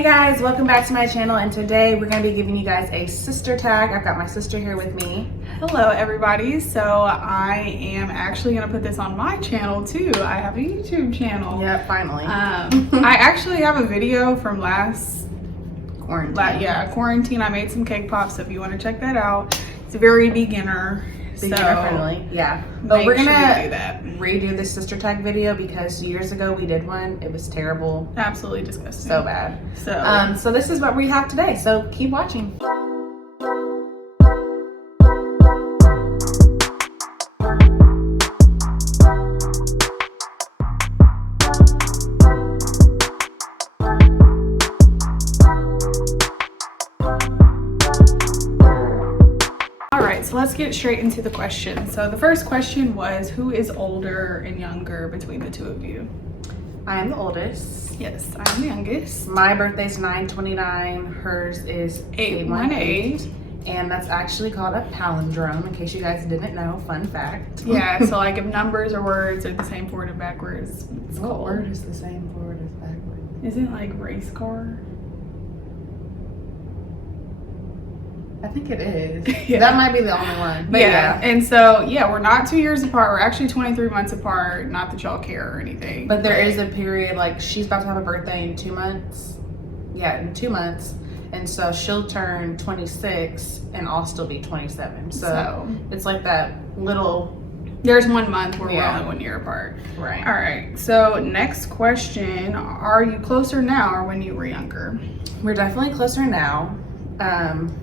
Hey guys, welcome back to my channel, and today we're going to be giving you guys a sister tag. I've got my sister here with me. Hello everybody. So I am actually going to put this on my channel too. I have a YouTube channel. Yep, finally. I actually have a video from last quarantine. I made some cake pops, so if you want to check that out. It's very beginner Friendly, yeah. But we're gonna do that. redo this sister tag video because years ago we did one. It was terrible. Absolutely disgusting. So bad. So this is what we have today. So keep watching. So let's get straight into the question. So the first question was, who is older and younger between the two of you? I am the oldest. Yes, I'm the youngest. My birthday's 9/29. Hers is 8/18. And that's actually called a palindrome, in case you guys didn't know. Fun fact. Yeah, so like if numbers or words are the same forward and backwards, it's what called. word is the same forward as backward? Isn't it like race car? I think it is. Yeah. That might be the only one. But yeah. And so, yeah, we're not 2 years apart. We're actually 23 months apart. Not that y'all care or anything. But there is a period, like she's about to have a birthday in 2 months. Yeah, in 2 months. And so she'll turn 26 and I'll still be 27. So it's like that little... There's 1 month where we're only 1 year apart. Right. All right. So next question. Are you closer now or when you were younger? We're definitely closer now.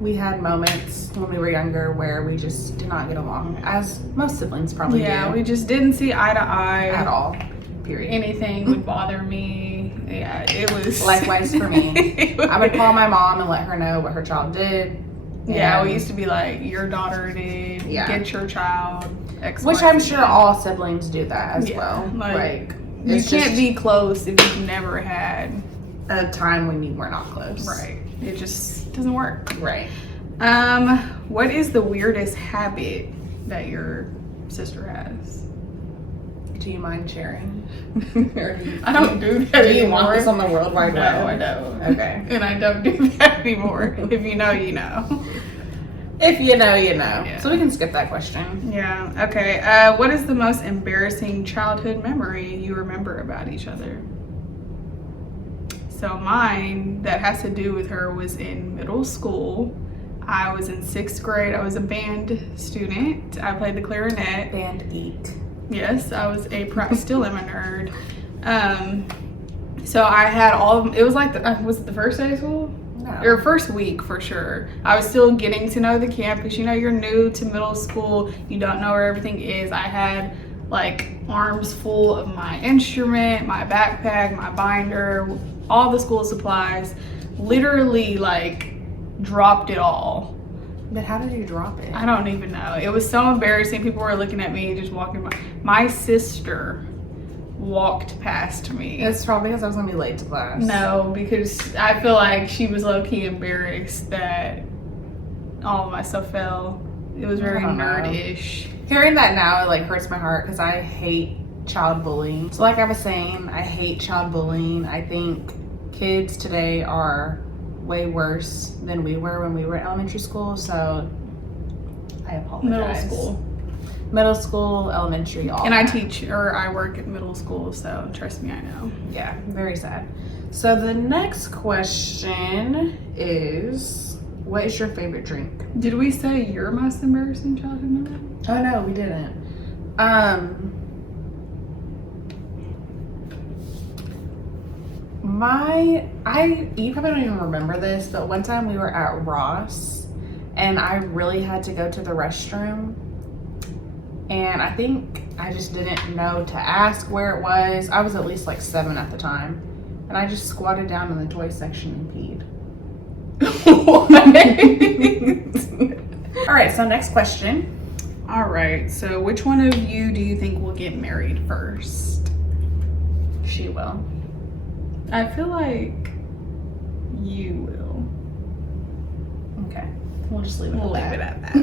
We had moments when we were younger where we just did not get along, as most siblings probably do. Yeah, we just didn't see eye to eye. At all, period. Anything would bother me. Yeah, it was... Likewise for me. I would call my mom and let her know what her child did. Yeah, we used to be like, your daughter did, get your child, X, which Y, I'm Z. sure all siblings do that as well. Like you can't be close if you've never had a time when you were not close. Right. It just doesn't work. Right. What is the weirdest habit that your sister has? Do you mind sharing? I don't do that anymore. Do you want this on the World Wide Web? No, I don't. Okay. And I don't do that anymore. If you know, you know. If you know, you know. Yeah. So we can skip that question. Yeah. Okay. What is the most embarrassing childhood memory you remember about each other? So mine, that has to do with her, was in middle school. I was in 6th grade. I was a band student. I played the clarinet. Band geek. Yes, I was still am a nerd. So I had all of them. It was like, was it the first day of school? No. Or first week for sure. I was still getting to know the campus. You know, you're new to middle school. You don't know where everything is. I had like arms full of my instrument, my backpack, my binder, all the school supplies. Literally like dropped it all. But how did you drop it? I don't even know. It was so embarrassing. People were looking at me just walking by. My sister walked past me. It's probably because I was gonna be late to class. No, because I feel like she was low-key embarrassed that all of my stuff fell. It was very nerd-ish. Hearing that now, it like hurts my heart because I hate child bullying. So like I was saying, I hate child bullying. I think kids today are way worse than we were when we were in elementary school. So I apologize. Middle school, elementary, all. And I work at middle school, so trust me, I know. Yeah, very sad. So the next question is, what is your favorite drink? Did we say your most embarrassing childhood memory? Oh no, we didn't. You probably don't even remember this, but one time we were at Ross and I really had to go to the restroom. And I think I just didn't know to ask where it was. I was at least like 7 at the time. And I just squatted down in the toy section and peed. What? All right, so next question. All right, so which one of you do you think will get married first? She will. I feel like you will. Okay, we'll just leave it at that.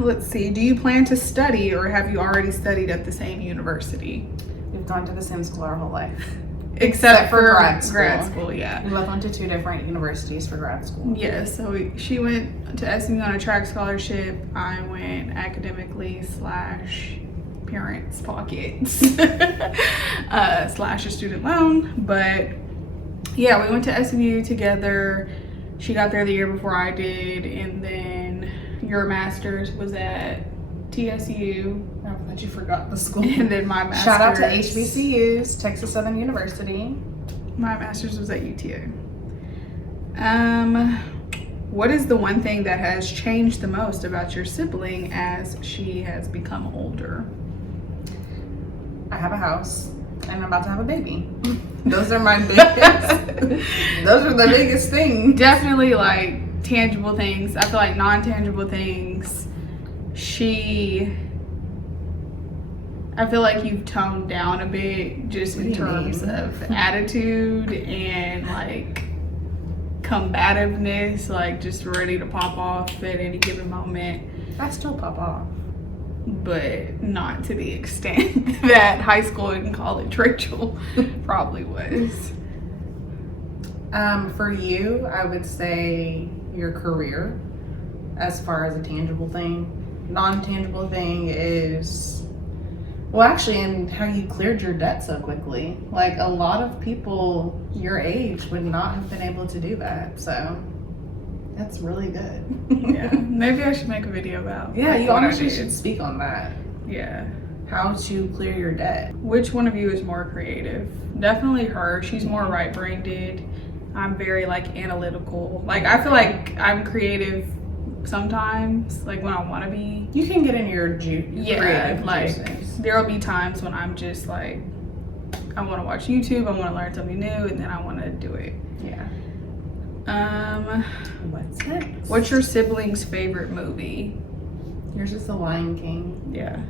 Let's see. Do you plan to study or have you already studied at the same university? We've gone to the same school our whole life. except for grad school. Grad school, yeah. We both went to 2 different universities for grad school. Yeah, so she went to SMU on a track scholarship. I went academically / parents' pockets / a student loan. But yeah, we went to SMU together. She got there the year before I did, and then your master's was at TSU. I thought you forgot the school. And then my master's. Shout out to HBCUs, Texas Southern University. My master's was at UTA. What is the one thing that has changed the most about your sibling as she has become older? I have a house and I'm about to have a baby. Those are my biggest. Those are the biggest things. Definitely like tangible things. I feel like non-tangible things. I feel like you've toned down a bit just in terms of attitude and like combativeness, like just ready to pop off at any given moment. I still pop off. But not to the extent that high school and college Rachel probably was. For you, I would say your career as far as a tangible thing. Non-tangible thing is, well, actually, and how you cleared your debt so quickly. Like, a lot of people your age would not have been able to do that. So, that's really good. Yeah, maybe I should make a video about. Yeah, like, you what I honestly did. should speak on that. Yeah. How to clear your debt. Which one of you is more creative? Definitely her. She's more right-brained. I'm very like analytical. Like I feel like I'm creative sometimes, like when I want to be. You can get in your creative like juices. there'll be times when I'm just like, I want to watch YouTube, I want to learn something new, and then I want to do it. Yeah. What's next? What's your sibling's favorite movie? Yours is The Lion King. Yeah.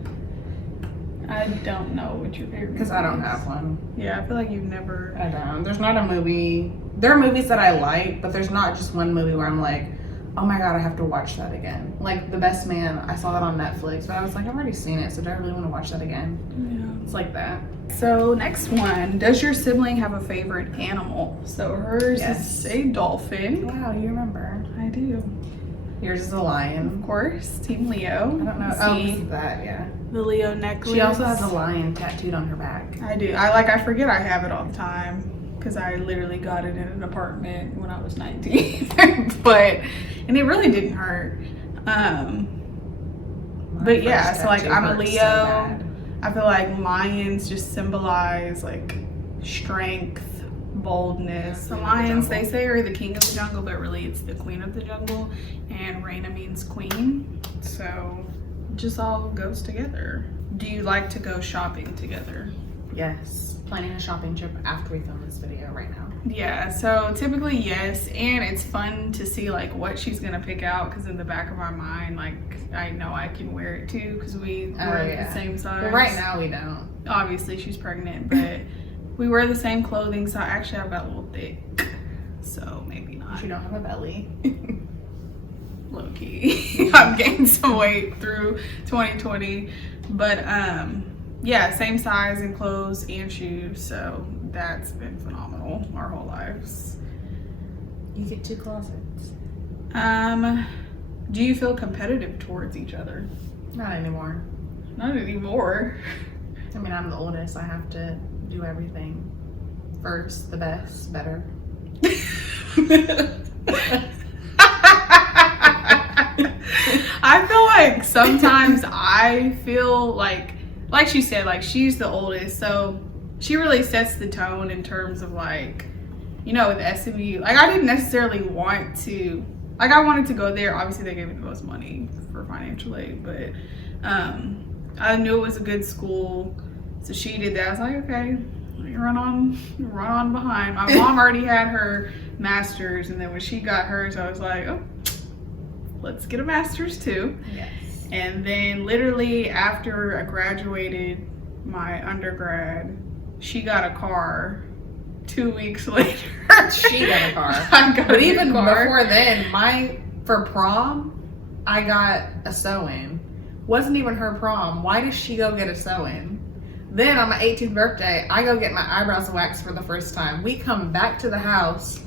I don't know what your favorite Because I don't have one. Yeah, I feel like you've never. I don't. There's not a movie. There are movies that I like, but there's not just one movie where I'm like, oh my god, I have to watch that again. Like The Best Man, I saw that on Netflix, but I was like, I've already seen it, so do I really want to watch that again? Yeah. It's like that. So next one, does your sibling have a favorite animal? So hers is a dolphin. Wow, you remember. I do. Yours is a lion. Of course, Team Leo. I don't know. See Oh, that, yeah. the Leo necklace. She also has a lion tattooed on her back. I do. I forget I have it all the time because I literally got it in an apartment when I was 19. And it really didn't hurt. But yeah, so like I'm a Leo. So I feel like lions just symbolize like strength, boldness. The lions, they say, are the king of the jungle, but really it's the queen of the jungle. And Reina means queen. So it just all goes together. Do you like to go shopping together? Yes. Planning a shopping trip after we film this video right now. Yeah, so typically yes, and it's fun to see like what she's gonna pick out because in the back of our mind, like I know I can wear it too because we wear the same size. Well, right now we don't. Obviously she's pregnant, but we wear the same clothing, so actually I've got a little thick, so maybe not. You don't have a belly. Low key. I've gained some weight through 2020, but yeah, same size in clothes and shoes, so that's been phenomenal our whole lives. You get 2 closets. Do you feel competitive towards each other? Not anymore. Not anymore. I mean, I'm the oldest. I have to do everything first, the best, better. I feel like sometimes I feel like she said, like she's the oldest, so she really sets the tone in terms of like, you know, with SMU. Like I didn't necessarily want to, like I wanted to go there. Obviously they gave me the most money for financial aid, but I knew it was a good school, so she did that. I was like, okay, run on behind. My mom already had her master's, and then when she got hers, I was like, oh, let's get a master's too. Yes. And then literally after I graduated my undergrad, she got a car. 2 weeks later, She got a car. I got But a even car. before then, for prom, I got a sew-in. Wasn't even her prom. Why did she go get a sew-in? Then on my 18th birthday, I go get my eyebrows waxed for the first time. We come back to the house.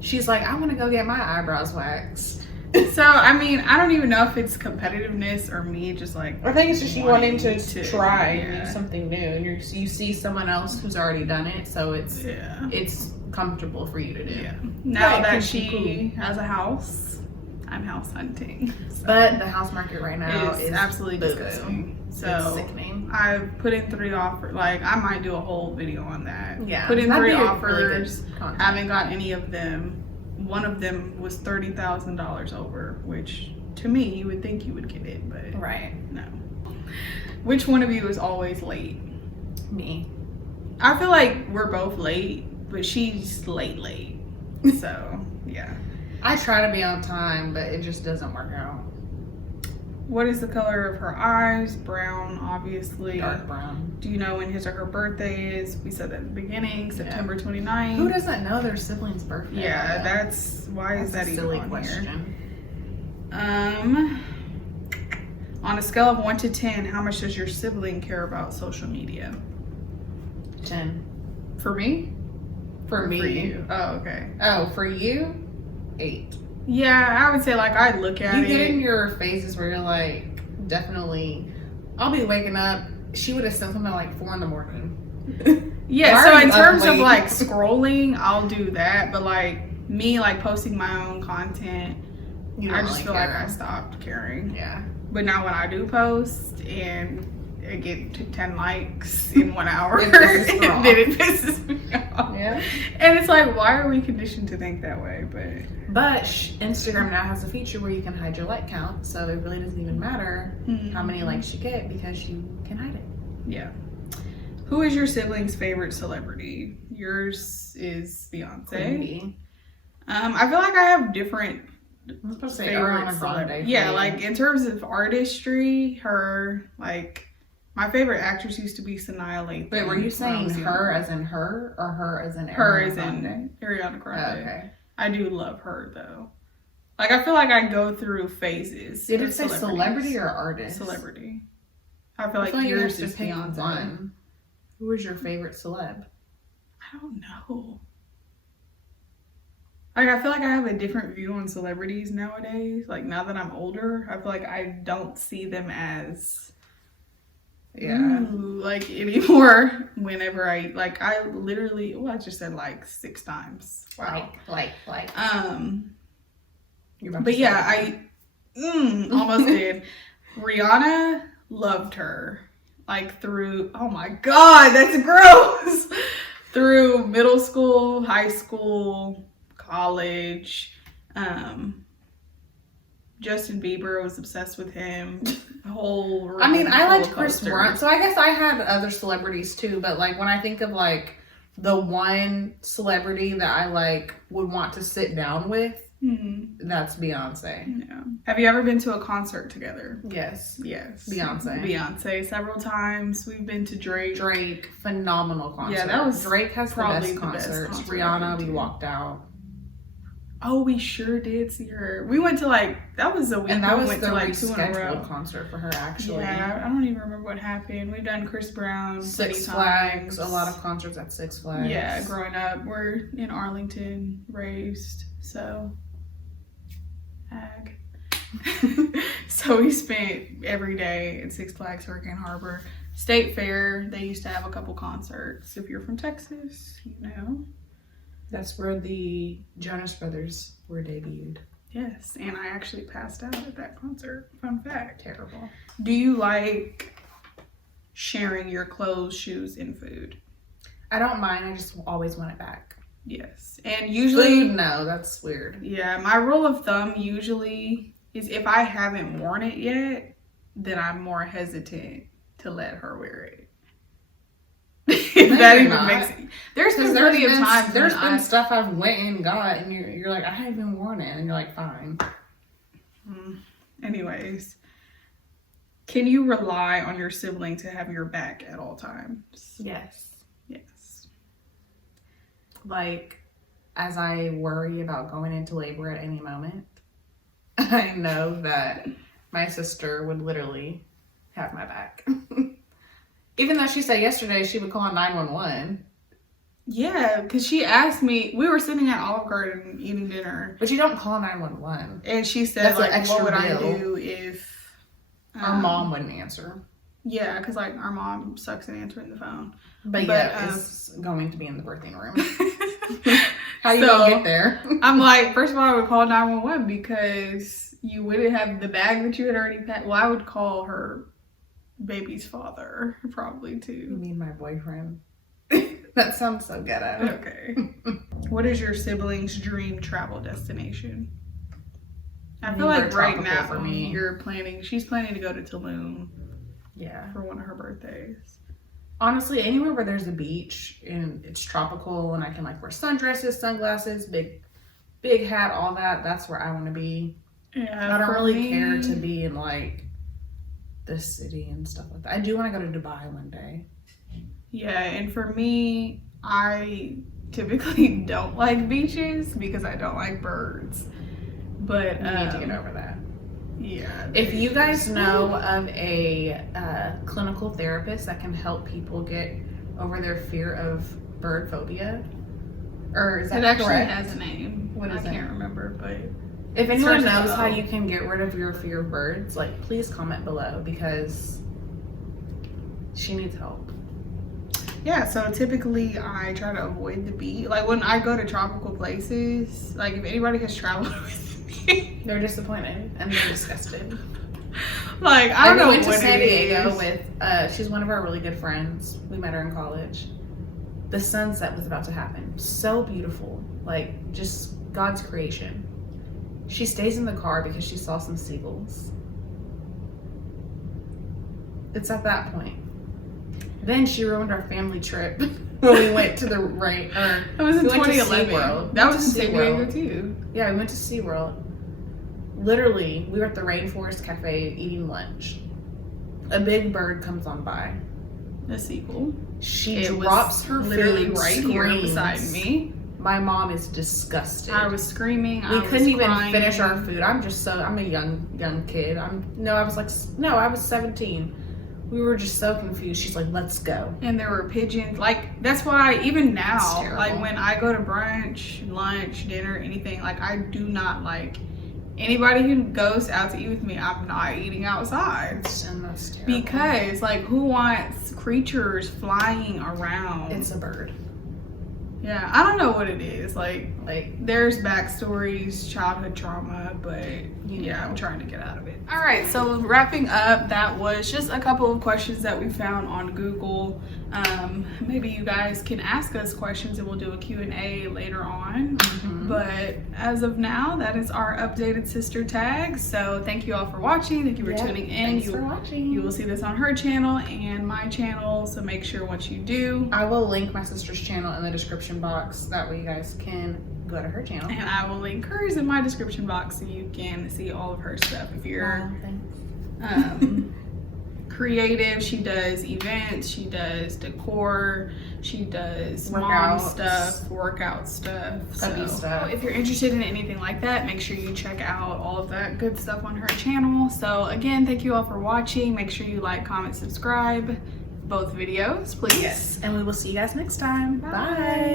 She's like, I want to go get my eyebrows waxed. So, I mean, I don't even know if it's competitiveness or me just like... I think it's just you wanting to try yeah. and do something new. And you see someone else who's already done it, so it's comfortable for you to do. Yeah. Now that she has a house, I'm house hunting. So. But the house market right now is absolutely disgusting. So sickening. I've put in 3 offers. Like, I might do a whole video on that. Yeah. Put in 3 offers. Really haven't got any of them. One of them was $30,000 over, which to me, you would think you would get it, but right. No. Which one of you is always late? Me. I feel like we're both late, but she's late. So, yeah. I try to be on time, but it just doesn't work out. What is the color of her eyes? Brown, obviously. Dark brown. Do you know when his or her birthday is? We said that at the beginning, September 29th. Who doesn't know their sibling's birthday? Yeah, that's why is that even silly on question. Here? On a scale of 1 to 10, how much does your sibling care about social media? 10. For me? For me. For you. Oh, okay. Oh, for you? 8. Yeah, I would say like I'd look at You it. get in your phases where you're like, definitely, I'll be waking up. She would have sent something at like 4 in the morning. Yeah, so in terms of like scrolling, I'll do that. But like me, like posting my own content, I just feel like I stopped caring. Yeah. But now when I do post and I get 10 likes in 1 hour, It pisses her off. then it pisses me off. Yeah. And it's like, why are we conditioned to think that way? But Instagram now has a feature where you can hide your like count, so it really doesn't even matter how many likes you get because you can hide it. Yeah. Who is your sibling's favorite celebrity? Yours is Beyonce. Maybe. I feel like I have different I'm supposed to say favorite Ariana Grande. Yeah, like in terms of artistry, her like my favorite actress used to be Sanaa Lathan. Wait, were you saying her as in her or her as in Ariana her as Grande? in Ariana Grande? Oh, okay. I do love her though. Like I feel like I go through phases. Did it say celebrity or artist? Celebrity. I feel like you yours have is to pick Beyonce. one. Who is your favorite celeb? I don't know. Like I feel like I have a different view on celebrities nowadays. Like now that I'm older, I feel like I don't see them as like anymore. Whenever I literally, I just said like 6 times. Wow. Like. But yeah, I almost did. Rihanna, loved her. Like through, oh my God, that's gross. Through middle school, high school, college. Justin Bieber, was obsessed with him. Whole room. I mean, I liked full of Chris posters. Brown, so I guess I had other celebrities too. But like when I think of like the one celebrity that I like would want to sit down with, that's Beyonce. Yeah. Have you ever been to a concert together? Yes. Beyonce several times. We've been to Drake. Phenomenal concert. Yeah, that was Drake has probably the best concerts. concert Rihanna, we walked out. Oh, we sure did see her. We went to that was a week. And that we was went the to 2 in a row. rescheduled concert for her, actually. Yeah, I don't even remember what happened. We've done Chris Brown, Six Flags, a lot of concerts at Six Flags. Yeah, growing up, we're in Arlington, raised, so ag. So we spent every day at Six Flags, Hurricane Harbor. State Fair, they used to have a couple concerts. If you're from Texas, you know. That's where the Jonas Brothers were debuted. Yes, and I actually passed out at that concert. Fun fact. Terrible. Do you like sharing your clothes, shoes, and food? I don't mind. I just always want it back. Yes. And usually... Food, no, that's weird. Yeah, my rule of thumb usually is if I haven't worn it yet, then I'm more hesitant to let her wear it. If that even makes it. There's been plenty of times there's been stuff I've went and got and you're like, I haven't even worn it, and you're like, fine. Anyways, can you rely on your sibling to have your back at all times? Yes. Yes. Like, as I worry about going into labor at any moment, I know that my sister would literally have my back. Even though she said yesterday she would call 911. Yeah, because she asked me, we were sitting at Olive Garden eating dinner. But you don't call 911. And she said, That's an like, extra what would I bill. do if... Our mom wouldn't answer. Yeah, because, like, our mom sucks at answering the phone. But yeah, it's going to be in the birthing room. How do you So, get there? I'm like, first of all, I would call 911 because you wouldn't have the bag that you had already packed. Well, I would call her baby's father, probably, You too. mean my boyfriend? That sounds so ghetto. Okay. What is your sibling's dream travel destination? I feel like right tropical now for me. she's planning to go to Tulum Yeah. for one of her birthdays. Honestly, anywhere where there's a beach and it's tropical and I can like wear sundresses, sunglasses, big hat, all that, that's where I want to be. Yeah, I don't for really me- care to be in like the city and stuff like that. I do want to go to Dubai one day. Yeah, and for me, I typically don't like beaches because I don't like birds. But You need to get over that. Yeah. If you guys know of a clinical therapist that can help people get over their fear of bird phobia, or is that it actually correct? has a name. What is I it? can't remember, but If anyone Starts with knows O. how you can get rid of your fear of birds, like please comment below because she needs help. yeah, so typically I try to avoid the beach. Like when I go to tropical places, like if anybody has traveled with me, They're disappointed and they're disgusted. like I don't know we went to what San it Diego is. with she's one of our really good friends. We met her in college. The sunset was about to happen. So beautiful. Like just God's creation. She stays in the car because she saw some seagulls. It's at that point. Then she ruined our family trip when we went to the right. That was in we went to 2011. SeaWorld. That We was in went San to Diego SeaWorld. too. Yeah, we went to SeaWorld. Literally, we were at the Rainforest Cafe eating lunch. A big bird comes on by. The sequel. She It drops was her literally food, right here screams. beside me. My mom is disgusted. I was screaming. We I was couldn't even crying. finish our food. I'm a young kid. I was 17. We were just so confused. She's like, let's go. And there were pigeons. Like that's why even It's now, terrible. like when I go to brunch, lunch, dinner, anything, like I do not like anybody who goes out to eat with me. I'm not eating outside And that's terrible. because like who wants creatures flying around? It's a bird. Yeah, I don't know what it is. Like Like, there's backstories, childhood trauma, but yeah, I'm trying to get out of it. All right, so wrapping up, that was just a couple of questions that we found on Google. Maybe you guys can ask us questions and we'll do a Q&A later on. But as of now, that is our updated sister tag. So thank you all for watching. Thank you for tuning in. Thanks for watching. You will see this on her channel and my channel. So make sure once you do. I will link my sister's channel in the description box. That way you guys can go to her channel. And I will link hers in my description box so you can see all of her stuff. If you're creative, she does events, she does decor, she does mom Workouts. stuff, workout stuff. Hubby stuff. If you're interested in anything like that, make sure you check out all of that good stuff on her channel. So again, thank you all for watching. Make sure you like, comment, subscribe both videos, please. Yes. And we will see you guys next time. Bye. Bye.